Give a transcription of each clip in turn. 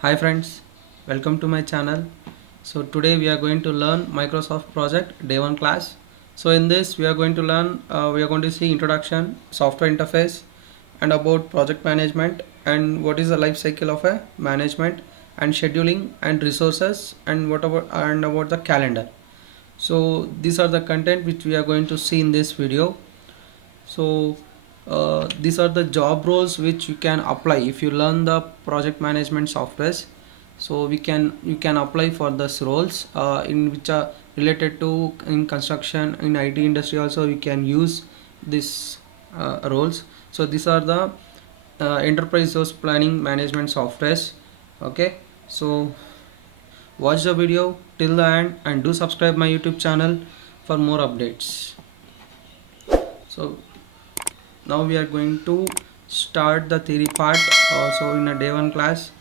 Hi friends, welcome to my channel. So today we are going to learn Microsoft project day 1 class. So in this we are going to learn we are going to see introduction, software interface, and about project management and what is the life cycle of a management and scheduling and resources and about the calendar. So these are the content which we are going to see in this video. So these are the job roles which you can apply if you learn the project management softwares. So you can apply for these roles in which are related to in construction, in IT industry also you can use these roles. So these are the enterprise resource planning management softwares. Okay, so watch the video till the end and do subscribe my YouTube channel for more updates. So now we are going to start the theory part. So in a day 1 class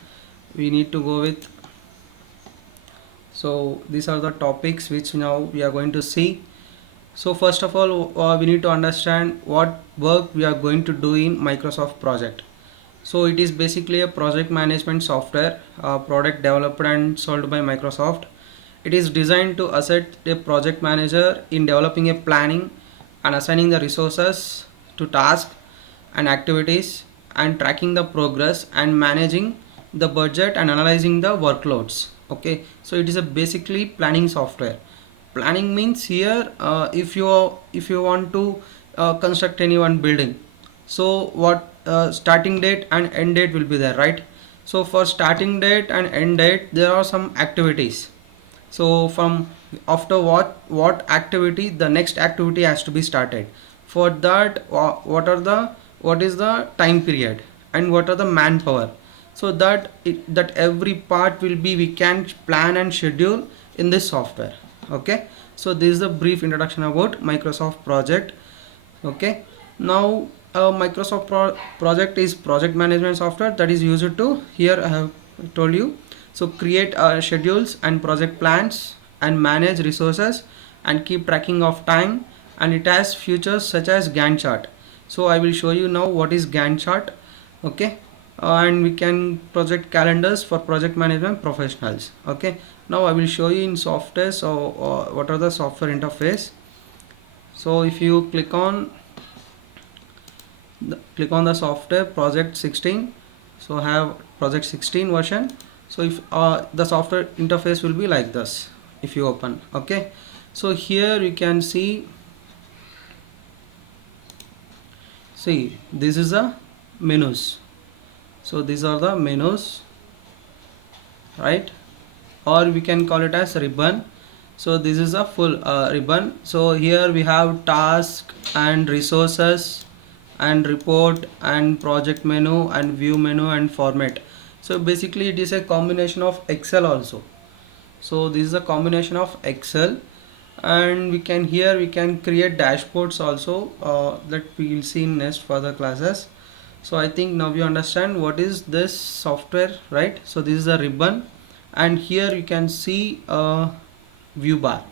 we need to go with, so these are the topics which now we are going to see. So first of all we need to understand what work we are going to do in Microsoft project. So it is basically a project management software product developed and sold by Microsoft. It is designed to assist a project manager in developing a planning and assigning the resources to tasks and activities and tracking the progress and managing the budget and analyzing the workloads. Okay, so it is a basically planning software. Planning means here if you want to construct any one building, so what starting date and end date will be there, right? So for starting date and end date there are some activities. So from after what activity the next activity has to be started. For that what is the time period and what are the manpower, so that every part will be we can plan and schedule in this software. Okay, so this is a brief introduction about Microsoft project. Okay, now project is project management software that is used to, here I have told you, so create schedules and project plans and manage resources and keep tracking of time, and it has features such as Gantt chart. So I will show you now what is Gantt chart. Okay, and we can project calendars for project management professionals. Okay, now I will show you in software. So what are the software interface. So if you click on the software project 16, so I have project 16 version. So if the software interface will be like this if you open. Okay, so here you can see this is the menus. So these are the menus, right? Or we can call it as ribbon. So this is a full ribbon. So here we have task and resources and report and project menu and view menu and format. So basically it is a combination of Excel also. So this is a combination of Excel, and we can create dashboards also that we will see in next further classes. So I think now you understand what is this software, right? So this is a ribbon, and here you can see a view bar.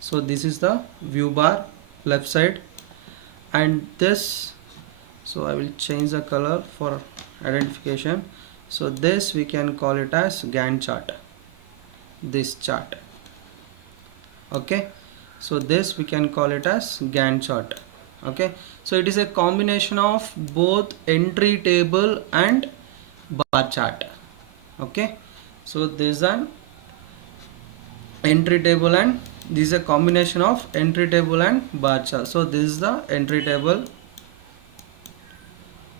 So this is the view bar left side, and this, so I will change the color for identification. So this we can call it as Gantt chart, this chart. Okay, so this we can call it as Gantt chart. Okay, so it is a combination of both entry table and bar chart. Okay, so this is an entry table and this is a combination of entry table and bar chart. So this is the entry table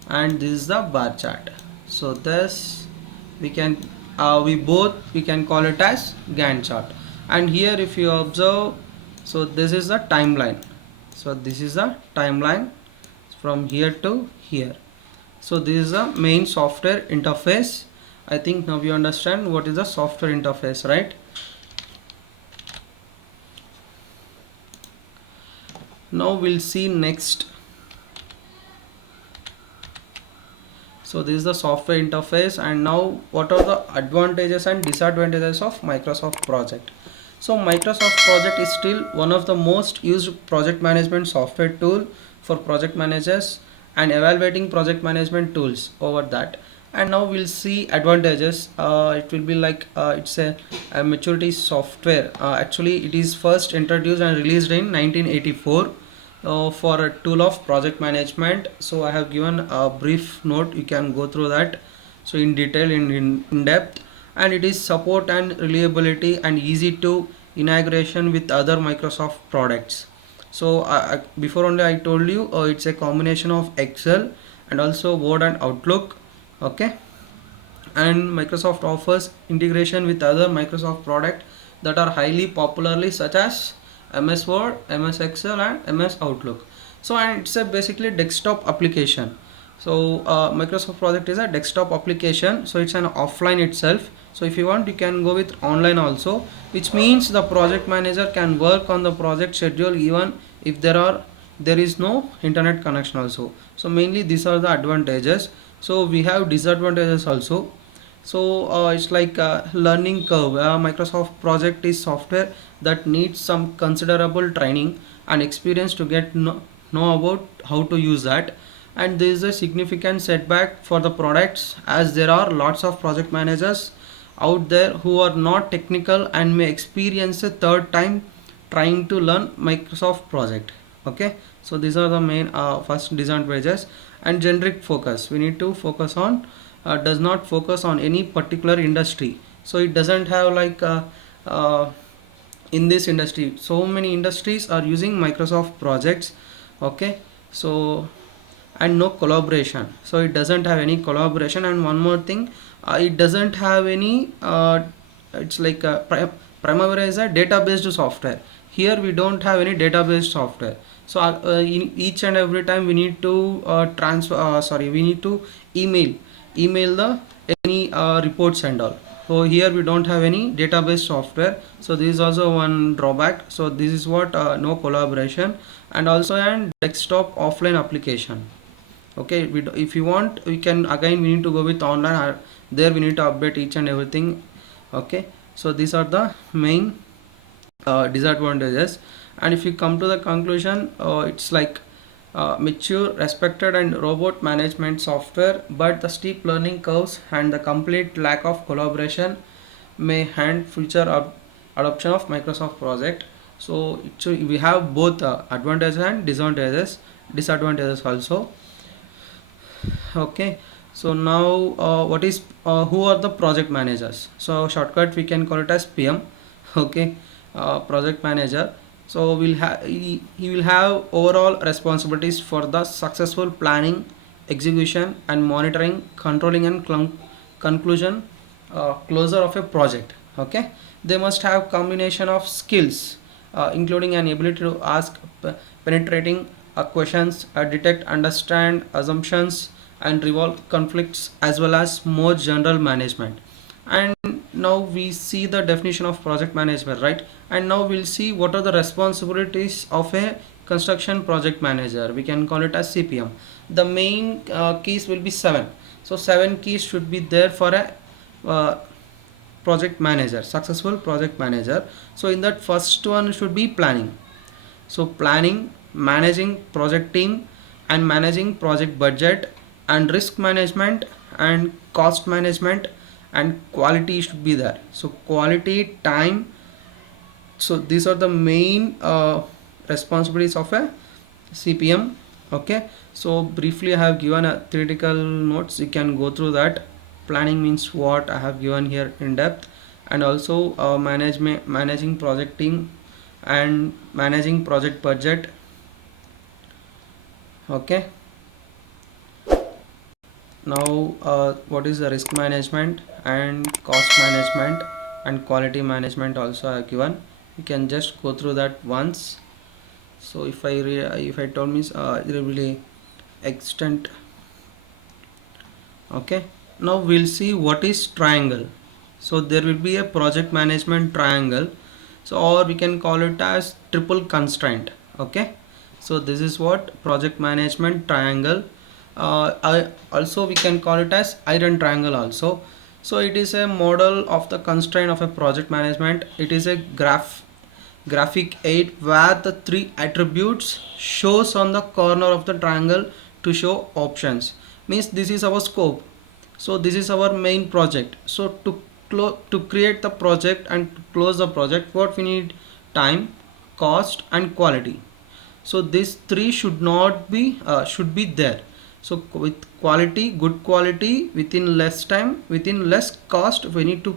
and this is the bar chart. So this we can we can call it as Gantt chart. And here if you observe, so this is the timeline. So this is the timeline from here to here. So this is the main software interface. I think now you understand what is the software interface, right? Now we'll see next. So this is the software interface, and now what are the advantages and disadvantages of Microsoft project. So Microsoft project is still one of the most used project management software tool for project managers and evaluating project management tools over that. And now we'll see advantages. It will be like it's a maturity software. Actually, it is first introduced and released in 1984 for a tool of project management. So I have given a brief note, you can go through that so in detail, in depth. And it is support and reliability and easy to integration with other Microsoft products. So before only I told you it's a combination of Excel and also Word and Outlook. Okay, and Microsoft offers integration with other Microsoft products that are highly popularly such as MS Word, MS Excel and MS Outlook. So and it's a basically desktop application. So Microsoft project is a desktop application, so it's an offline itself. So if you want, you can go with online also, which means the project manager can work on the project schedule even if there is no internet connection also. So mainly these are the advantages. So we have disadvantages also. So it's like a learning curve. Microsoft project is software that needs some considerable training and experience to know about how to use that. And there is a significant setback for the products, as there are lots of project managers out there who are not technical and may experience a third time trying to learn Microsoft project. Okay, so these are the main first disadvantages. And generic focus, we need to focus on does not focus on any particular industry. So it doesn't have like uh, in this industry, so many industries are using Microsoft projects. Okay, so and no collaboration, so it doesn't have any collaboration. And one more thing, it doesn't have any it's like Primavera is a database software. Here we don't have any database software. So in each and every time we need to transfer we need to email the any reports and all. So here we don't have any database software, so this is also one drawback. So this is what no collaboration. And also an desktop offline application. Okay, if you want, we can again, we need to go with online, there we need to update each and everything. Okay, so these are the main disadvantages. And if you come to the conclusion, it's like mature, respected and robot management software, but the steep learning curves and the complete lack of collaboration may hand future adoption of Microsoft project. So we have both advantages and disadvantages also. Okay, so now what is who are the project managers? So shortcut we can call it as PM. Okay, project manager. So he will have overall responsibilities for the successful planning, execution and monitoring, controlling and conclusion closure of a project. Okay, they must have combination of skills including an ability to ask penetrating questions, detect, understand assumptions and resolve conflicts, as well as more general management. And now we see the definition of project management, right? And now we'll see what are the responsibilities of a construction project manager. We can call it as CPM. The main keys will be 7. So 7 keys should be there for a project manager, successful project manager. So in that, first one should be planning. So planning, managing project team and managing project budget and risk management and cost management and quality should be there. So quality, time. So these are the main responsibilities of a CPM. Okay, so briefly I have given a theoretical notes, you can go through that. Planning means what I have given here in depth. And also managing project team and managing project budget. Okay, now what is the risk management and cost management and quality management also I have given. You can just go through that once. So if I told means it will really extent. Okay, now we'll see what is triangle. So there will be a project management triangle, so or we can call it as triple constraint. Okay, so this is what project management triangle. Also we can call it as iron triangle also. So it is a model of the constraint of a project management. It is a graphic aid where the three attributes shows on the corner of the triangle to show options. Means this is our scope. So this is our main project. So to create the project and to close the project, what we need: time, cost and quality. So these three should be there. So with quality, good quality, within less time, within less cost, we need to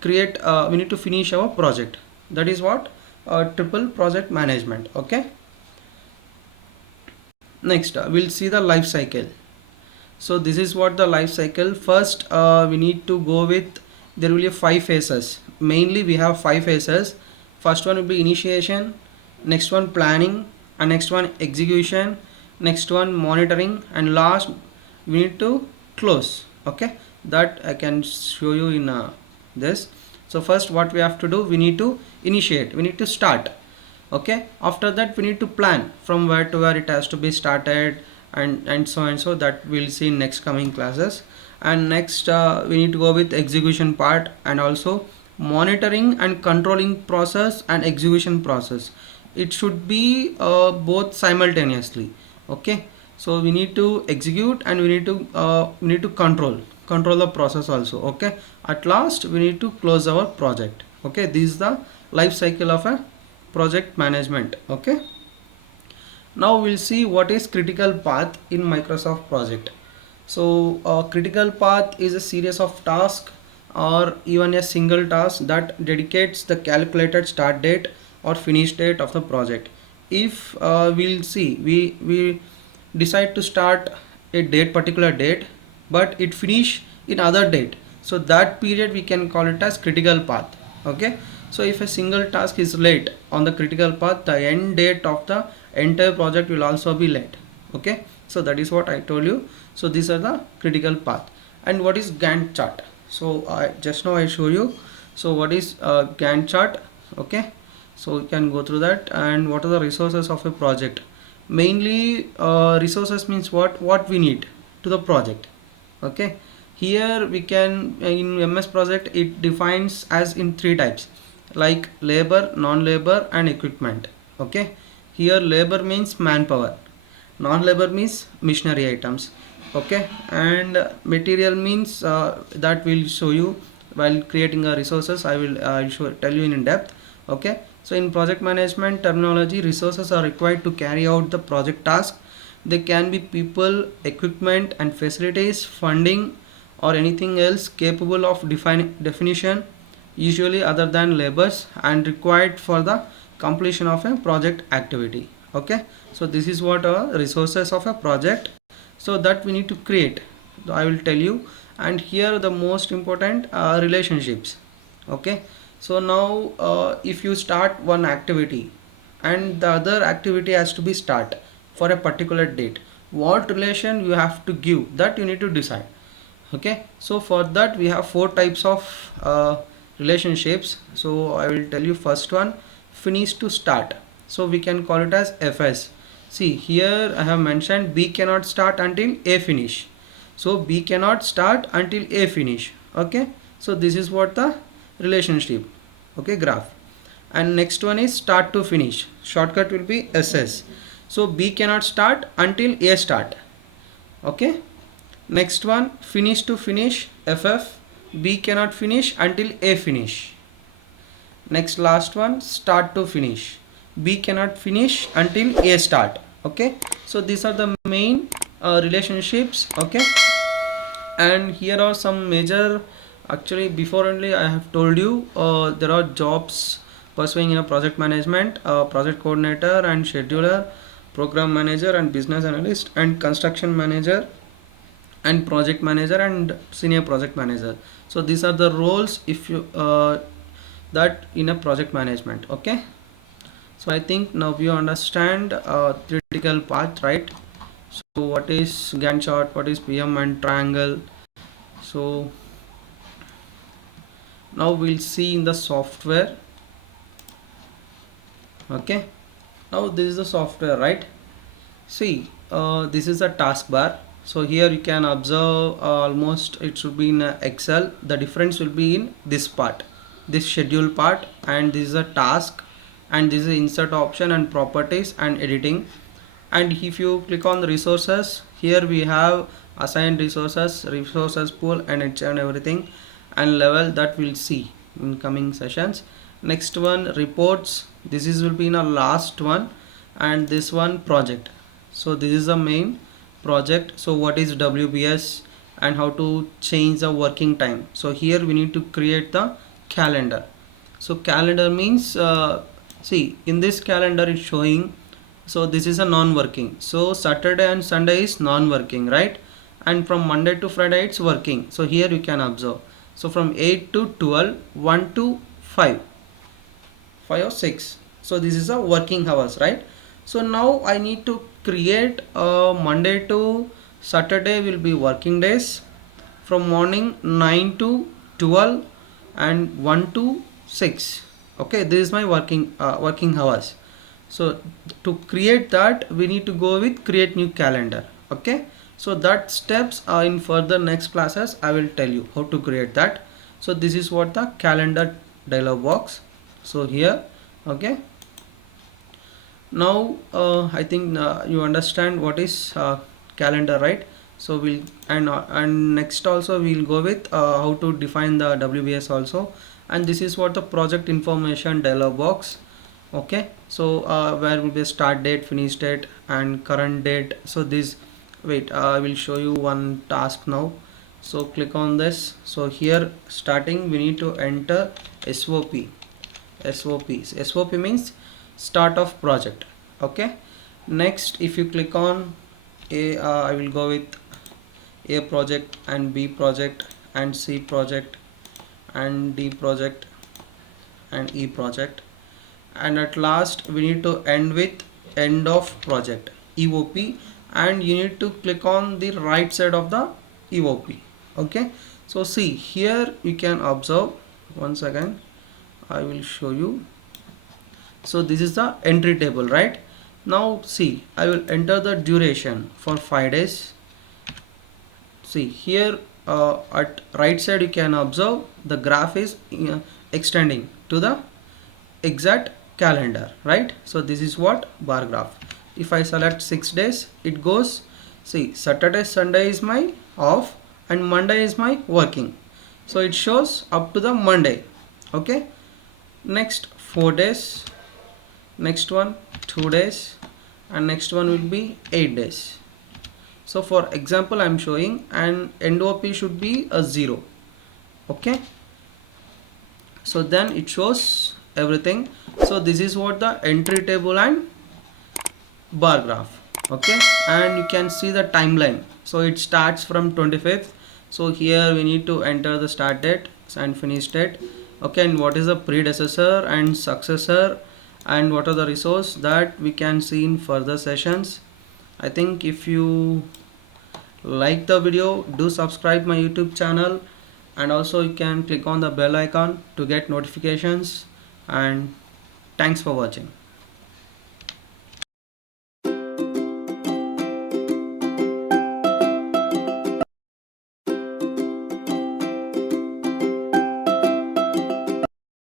create we need to finish our project. That is what triple project management. Okay, next we'll see the life cycle. So this is what the life cycle. First we need to go with, there will be 5 phases. Mainly we have 5 phases. First one will be initiation, next one planning, and next one execution, next one monitoring, and last we need to close. Okay, that I can show you in this. So first what we have to do, we need to initiate, we need to start. Okay, after that we need to plan from where to where it has to be started, and so and so, that we'll see in next coming classes. And next we need to go with execution part, and also monitoring and controlling process and execution process. It should be both simultaneously. Okay, so we need to execute and we need to control the process also. Okay, at last we need to close our project. Okay, this is the life cycle of a project management. Okay, now we'll see what is critical path in Microsoft project. So critical path is a series of tasks or even a single task that dedicates the calculated start date or finish date of the project. If we'll see, we decide to start a particular date, but it finish in other date, so that period we can call it as critical path. Okay, so if a single task is late on the critical path, the end date of the entire project will also be late. Okay, so that is what I told you. So these are the critical path. And what is Gantt chart? So just now I show you. So what is Gantt chart? Okay, so you can go through that. And what are the resources of a project? Mainly resources means what we need to the project. Okay, here we can in MS project it defines as in 3 types, like labor, non-labor and equipment. Okay, here labor means manpower, non-labor means machinery items. Okay, and material means that will show you while creating a resources. I'll tell you in depth. Okay, so in project management terminology, resources are required to carry out the project task. They can be people, equipment and facilities, funding or anything else capable of definition, usually other than labors, and required for the completion of a project activity. Okay, so this is what are resources of a project, so that we need to create. I will tell you. And here the most important relationships. Okay, so now if you start one activity and the other activity has to be start for a particular date, what relation you have to give, that you need to decide. Okay, so for that we have 4 types of relationships. So I will tell you. First one, finish to start. So we can call it as FS. See here I have mentioned B cannot start until A finish. So B cannot start until A finish. Okay, so this is what the relationship. Okay, graph. And next one is start to finish. Shortcut will be SS. So B cannot start until A start. Okay, next one, finish to finish, FF. B cannot finish until A finish. Next last one, start to finish. B cannot finish until A start. Okay, so these are the main relationships. Okay, and here are some major, actually before only I have told you there are jobs pursuing in a project management: project coordinator and scheduler, program manager and business analyst, and construction manager and project manager and senior project manager. So these are the roles if you that in a project management. Okay, so I think now you understand theoretical path, right? So what is Gantt chart, what is PM and triangle. So now we'll see in the software. Okay, now this is the software, right? See, this is a taskbar. So here you can observe almost it should be in Excel. The difference will be in this part, this schedule part, and this is a task, and this is insert option and properties and editing. And if you click on the resources, here we have assigned resources, resources pool, and each and everything, and level that we'll see in coming sessions. Next one, reports. This is will be in our last one, and this one, project. So this is the main project. So what is WBS and how to change the working time. So here we need to create the calendar. So calendar means see, in this calendar it's showing, so this is a non-working, so Saturday and Sunday is non-working, right? And from Monday to Friday it's working. So here you can observe, so from 8 to 12, 1 to 5, 5 or 6, so this is a working hours, right? So now I need to create Monday to Saturday will be working days, from morning 9 to 12 and 1 to 6. Okay, this is my working hours. So to create that, we need to go with create new calendar. Okay, so that steps are in further next classes. I will tell you how to create that. So this is what the calendar dialog box. So here, okay, now I think you understand what is calendar, right? So we'll and next also we'll go with how to define the WBS also. And this is what the project information dialog box. Okay, so where will be start date, finish date, and current date. So this, wait, I will show you one task now. So click on this. So here starting we need to enter SOP. SOP means start of project. Okay, next if you click on A, I will go with A project and B project and C project and D project and E project, and at last we need to end with end of project, EOP, and you need to click on the right side of the EOP. Okay, so see here you can observe, once again I will show you. So this is the entry table, right? Now see, I will enter the duration for 5 days. See here at right side you can observe the graph is extending to the exact calendar, right? So this is what bar graph. If I select 6 days, it goes, see, Saturday Sunday is my off and Monday is my working, so it shows up to the Monday. Okay, next 4 days, next one 2 days, and next one will be 8 days. So for example I'm showing, and end OP should be a 0. Okay, so then it shows everything. So this is what the entry table and bar graph. Okay, and you can see the timeline. So it starts from 25th. So here we need to enter the start date and finish date. Okay, and what is the predecessor and successor, and what are the resource that we can see in further sessions. I think if you like the video, do subscribe my YouTube channel, and also you can click on the bell icon to get notifications. And thanks for watching.